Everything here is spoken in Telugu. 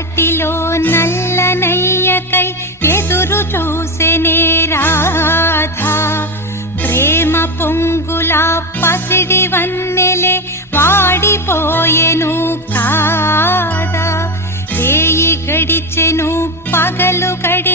తటిలో నల్లనయ్యకై ఎదురు చూసెనే రాధా. ప్రేమ పొంగుల పసిడి వన్నెలే వాడిపోయెను కాదా. రేయి గడిచెను పగలు గడి